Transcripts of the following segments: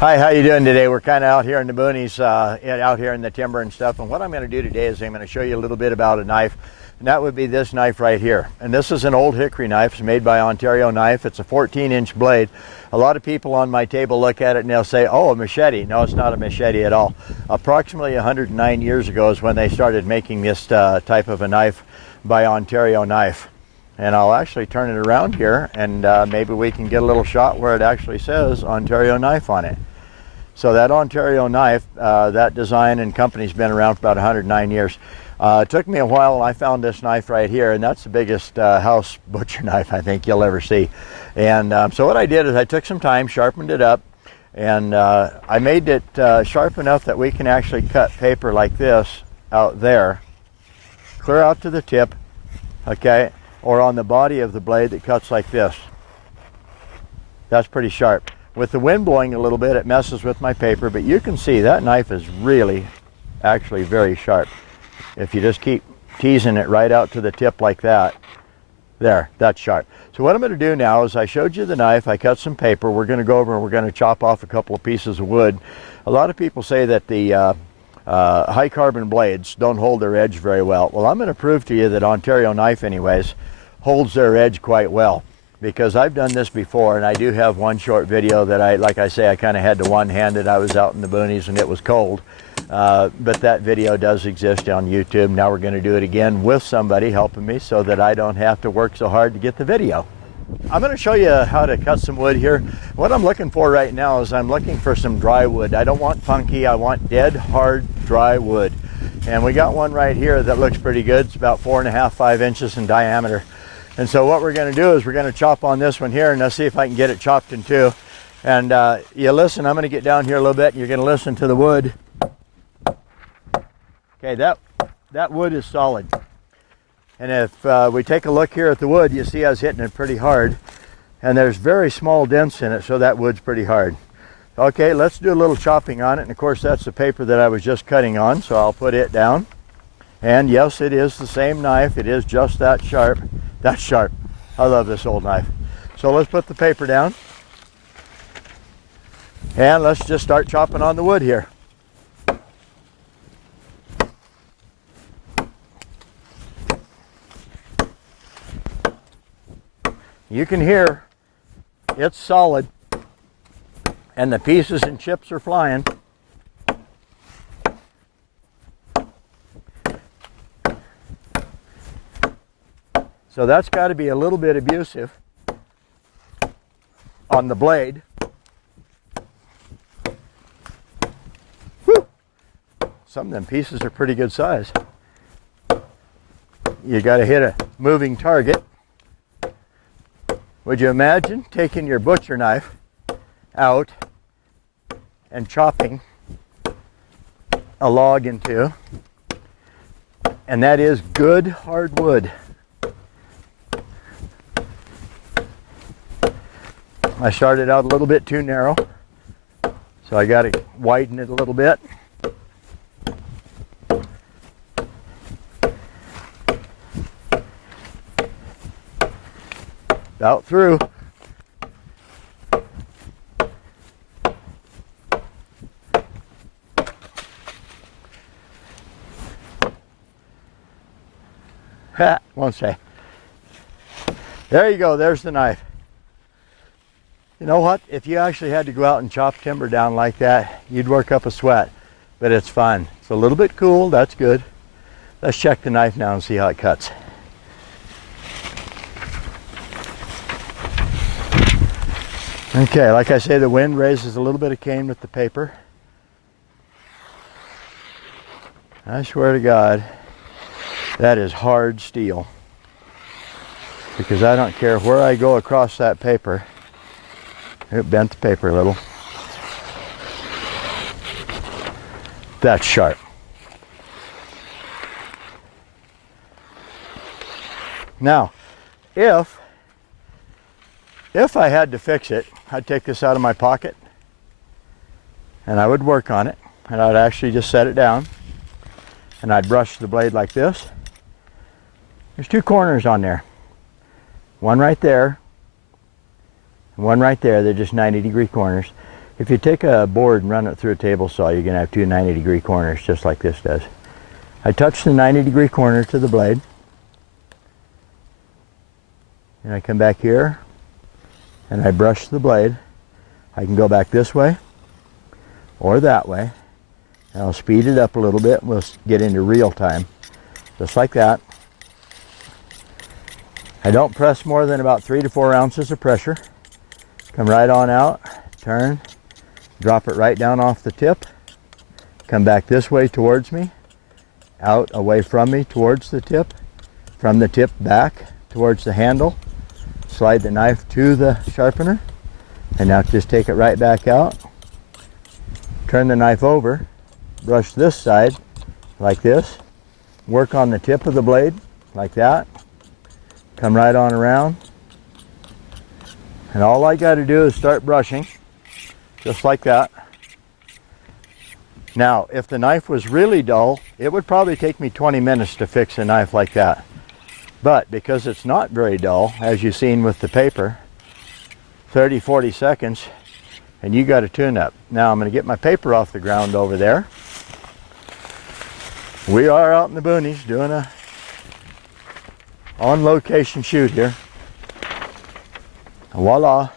Hi, how you doing today? We're kind of out here in the boonies, out here in the timber and stuff. And what I'm going to do today is I'm going to show you a little bit about a knife. And that would be this knife right here. And this is an old hickory knife. It's made by Ontario Knife. It's a 14-inch blade. A lot of people on my table look at it and they'll say, oh, a machete. No, it's not a machete at all. Approximately 109 years ago is when they started making this type of a knife by Ontario Knife. And I'll actually turn it around here and maybe we can get a little shot where it actually says Ontario Knife on it. So that Ontario Knife, that design and company's been around for about 109 years. It took me a while and I found this knife right here, and that's the biggest house butcher knife I think you'll ever see. And so what I did is I took some time, sharpened it up, and I made it sharp enough that we can actually cut paper like this out there, clear out to the tip, okay, or on the body of the blade that cuts like this. That's pretty sharp. With the wind blowing a little bit, it messes with my paper, but you can see that knife is really actually very sharp. If you just keep teasing it right out to the tip like that, there, that's sharp. So what I'm going to do now is I showed you the knife, I cut some paper, we're going to go over and we're going to chop off a couple of pieces of wood. A lot of people say that the high carbon blades don't hold their edge very well. Well, I'm going to prove to you that Ontario Knife anyways holds their edge quite well, because I've done this before, and I do have one short video that like I say, I kind of had to one-hand it. I was out in the boonies and it was cold. But that video does exist on YouTube. Now we're going to do it again with somebody helping me so that I don't have to work so hard to get the video. I'm going to show you how to cut some wood here. What I'm looking for right now is I'm looking for some dry wood. I don't want funky, I want dead, hard, dry wood. And we got one right here that looks pretty good. It's about 4.5, 5 inches in diameter. And so what we're going to do is we're going to chop on this one here, and let's see if I can get it chopped in two. And you listen, I'm going to get down here a little bit, and you're going to listen to the wood. Okay, that wood is solid. And if we take a look here at the wood, you see I was hitting it pretty hard. And there's very small dents in it, so that wood's pretty hard. Okay, let's do a little chopping on it. And of course, that's the paper that I was just cutting on, so I'll put it down. And yes, it is the same knife. It is just that sharp. That's sharp. I love this old knife. So let's put the paper down. And let's just start chopping on the wood here. You can hear it's solid and the pieces and chips are flying. So that's got to be a little bit abusive on the blade. Whew. Some of them pieces are pretty good size. You got to hit a moving target. Would you imagine taking your butcher knife out and chopping a log in two? And that is good hard wood. I started out a little bit too narrow, so I got to widen it a little bit. About through. Won't say. There you go, there's the knife. You know what? If you actually had to go out and chop timber down like that, you'd work up a sweat, but it's fun. It's a little bit cool, that's good. Let's check the knife now and see how it cuts. Okay, like I say, the wind raises a little bit of cane with the paper. I swear to God, that is hard steel. Because I don't care where I go across that paper. It bent the paper a little. That's sharp. Now, if I had to fix it, I'd take this out of my pocket and I would work on it, and I'd actually just set it down and I'd brush the blade like this. There's two corners on there. One right there and one right there. They're just 90-degree corners. If you take a board and run it through a table saw, you're going to have two 90-degree corners, just like this does. I touch the 90-degree corner to the blade, and I come back here, and I brush the blade. I can go back this way, or that way, and I'll speed it up a little bit, and we'll get into real time, just like that. I don't press more than about 3 to 4 ounces of pressure. Come right on out, turn, drop it right down off the tip, come back this way towards me, out away from me towards the tip, from the tip back towards the handle, slide the knife to the sharpener, and now just take it right back out, turn the knife over, brush this side like this, work on the tip of the blade like that, come right on around, and all I got to do is start brushing just like that. Now, if the knife was really dull, it would probably take me 20 minutes to fix a knife like that. But because it's not very dull, as you've seen with the paper, 30, 40 seconds, and you got a tune-up. Now I'm going to get my paper off the ground over there. We are out in the boonies doing a on-location shoot here. Voila.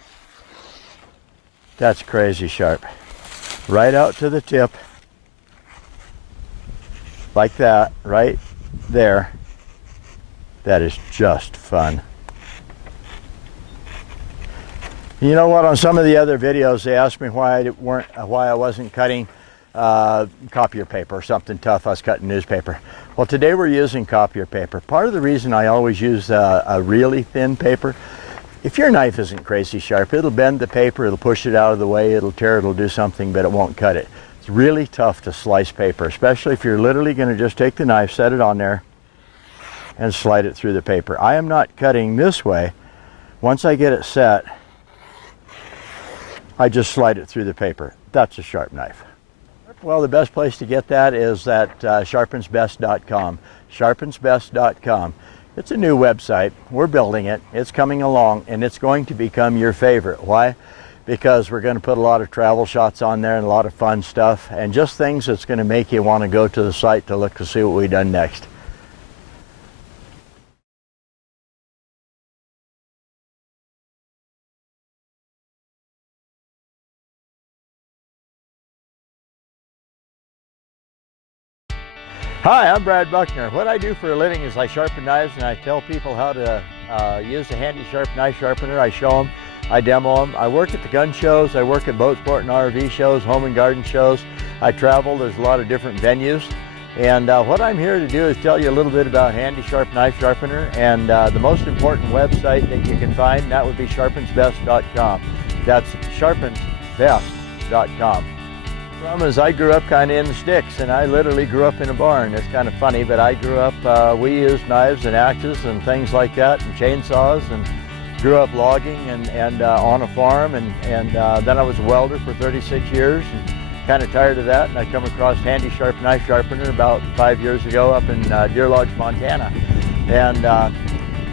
That's crazy sharp. Right out to the tip. Like that, right there. That is just fun. You know what? On some of the other videos, they asked me why I wasn't cutting copier paper or something tough. I was cutting newspaper. Well, today we're using copier paper. Part of the reason I always use a really thin paper, if your knife isn't crazy sharp, it'll bend the paper, it'll push it out of the way, it'll tear, it'll do something, but it won't cut it. It's really tough to slice paper, especially if you're literally going to just take the knife, set it on there, and slide it through the paper. I am not cutting this way. Once I get it set, I just slide it through the paper. That's a sharp knife. Well, the best place to get that is at SharpensBEST.com. SharpensBEST.com. It's a new website. We're building it. It's coming along, and it's going to become your favorite. Why? Because we're going to put a lot of travel shots on there and a lot of fun stuff, and just things that's going to make you want to go to the site to look to see what we've done next. Hi, I'm Brad Buckner. What I do for a living is I sharpen knives, and I tell people how to use a handy sharp knife sharpener. I show them, I demo them. I work at the gun shows, I work at boat, sport, and RV shows, home and garden shows. I travel, there's a lot of different venues. And what I'm here to do is tell you a little bit about handy sharp knife sharpener, and the most important website that you can find, that would be SharpensBEST.com. That's SharpensBEST.com. As I grew up kind of in the sticks, and I literally grew up in a barn. It's kind of funny, but I grew up, we used knives and axes and things like that, and chainsaws, and grew up logging and on a farm, and then I was a welder for 36 years, and kind of tired of that, and I come across handy sharp knife sharpener about 5 years ago up in Deer Lodge, Montana, and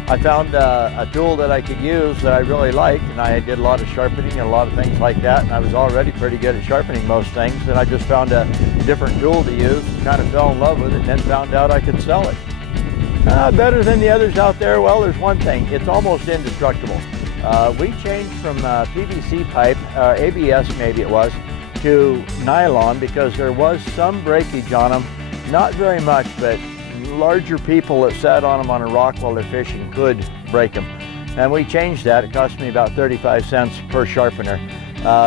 I found a tool that I could use that I really liked, and I did a lot of sharpening and a lot of things like that, and I was already pretty good at sharpening most things, and I just found a different tool to use, and kind of fell in love with it, and then found out I could sell it. Better than the others out there? Well, there's one thing, it's almost indestructible. We changed from PVC pipe, ABS maybe it was, to nylon because there was some breakage on them, not very much, but larger people that sat on them on a rock while they're fishing could break them. And we changed that. It cost me about 35 cents per sharpener.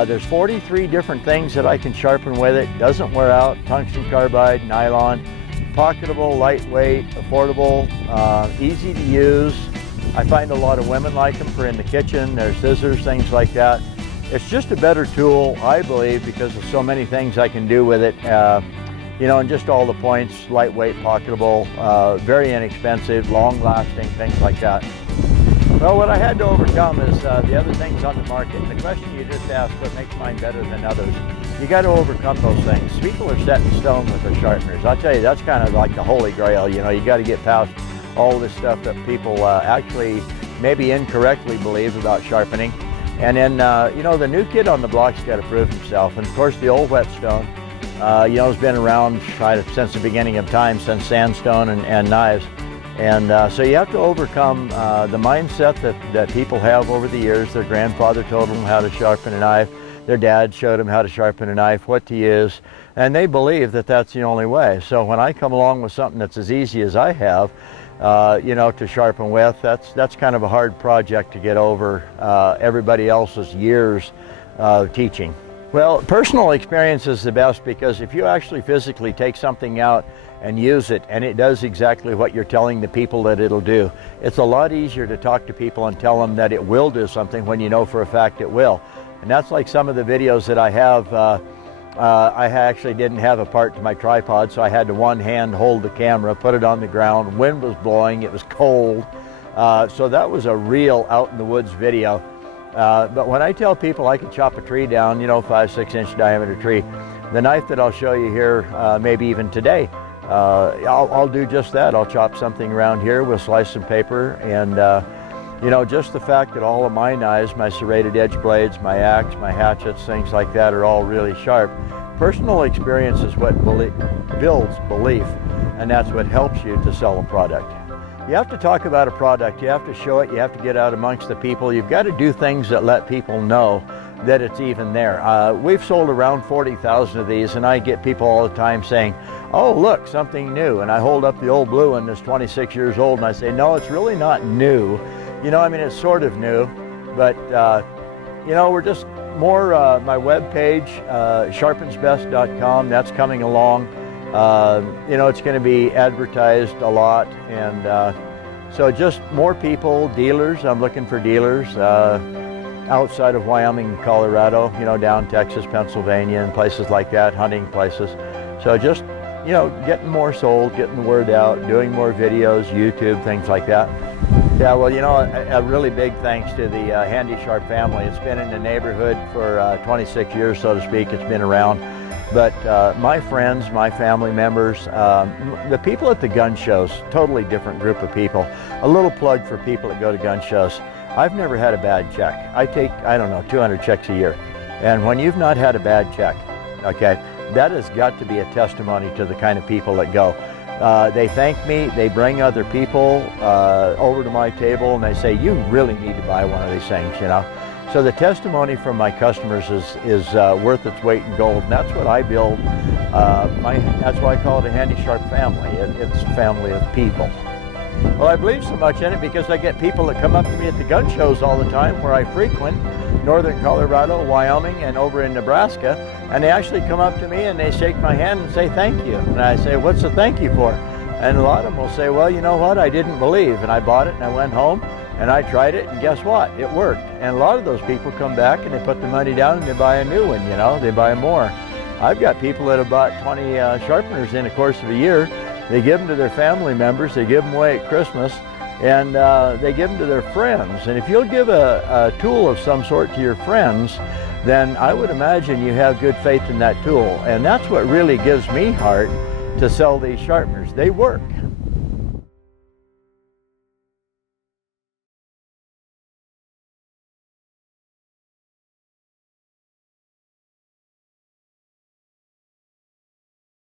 There's 43 different things that I can sharpen with it. Doesn't wear out, tungsten carbide, nylon, pocketable, lightweight, affordable, easy to use. I find a lot of women like them for in the kitchen. There's scissors, things like that. It's just a better tool, I believe, because of so many things I can do with it. You know, and just all the points, lightweight, pocketable, very inexpensive, long-lasting, things like that. Well, what I had to overcome is the other things on the market. And the question you just asked, what makes mine better than others? You got to overcome those things. People are set in stone with their sharpeners. I'll tell you, that's kind of like the holy grail. You know, you got to get past all this stuff that people actually maybe incorrectly believe about sharpening. And then, you know, the new kid on the block's got to prove himself. And of course, the old whetstone, you know, has been around since the beginning of time, since sandstone and knives. And so you have to overcome the mindset that people have over the years. Their grandfather told them how to sharpen a knife. Their dad showed them how to sharpen a knife, what to use, and they believe that that's the only way. So when I come along with something that's as easy as I have, you know, to sharpen with, that's kind of a hard project to get over everybody else's years of teaching. Well, personal experience is the best, because if you actually physically take something out and use it, and it does exactly what you're telling the people that it'll do, it's a lot easier to talk to people and tell them that it will do something when you know for a fact it will. And that's like some of the videos that I have. I actually didn't have a part to my tripod, so I had to one hand hold the camera, put it on the ground. Wind was blowing, it was cold. So that was a real out in the woods video. But when I tell people I can chop a tree down, you know, 5-6 inch diameter tree, the knife that I'll show you here, maybe even today, I'll do just that. I'll chop something around here with slice and paper, and you know, just the fact that all of my knives, my serrated edge blades, my axe, my hatchets, things like that are all really sharp. Personal experience is what builds belief, and that's what helps you to sell a product. You have to talk about a product, you have to show it, you have to get out amongst the people, you've got to do things that let people know that it's even there. We've sold around 40,000 of these, and I get people all the time saying, oh look, something new, and I hold up the old blue one that's 26 years old, and I say, no, it's really not new. You know, I mean, it's sort of new, but, you know, we're just more, my webpage, SharpensBEST.com, that's coming along. You know, it's going to be advertised a lot, and so just more people, dealers. I'm looking for dealers outside of Wyoming and Colorado, you know, down Texas, Pennsylvania, and places like that, hunting places. So just, you know, getting more sold, getting the word out, doing more videos, YouTube, things like that. Yeah, well, you know, a really big thanks to the Handy Sharp family. It's been in the neighborhood for 26 years, so to speak. It's been around. But my friends, my family members, the people at the gun shows, totally different group of people. A little plug for people that go to gun shows. I've never had a bad check. I take, I don't know, 200 checks a year. And when you've not had a bad check, okay, that has got to be a testimony to the kind of people that go. They thank me, they bring other people over to my table, and they say, you really need to buy one of these things, you know. So the testimony from my customers is worth its weight in gold, and that's what I build. That's why I call it a Handy Sharp family. It's a family of people. Well, I believe so much in it because I get people that come up to me at the gun shows all the time where I frequent, northern Colorado, Wyoming, and over in Nebraska, and they actually come up to me and they shake my hand and say thank you. And I say, what's the thank you for? And a lot of them will say, well, you know what, I didn't believe, and I bought it and I went home and I tried it, and guess what, it worked. And a lot of those people come back and they put the money down and they buy a new one, you know, they buy more. I've got people that have bought 20 sharpeners in the course of a year. They give them to their family members, they give them away at Christmas, and they give them to their friends. And if you'll give a tool of some sort to your friends, then I would imagine you have good faith in that tool. And that's what really gives me heart to sell these sharpeners. They work.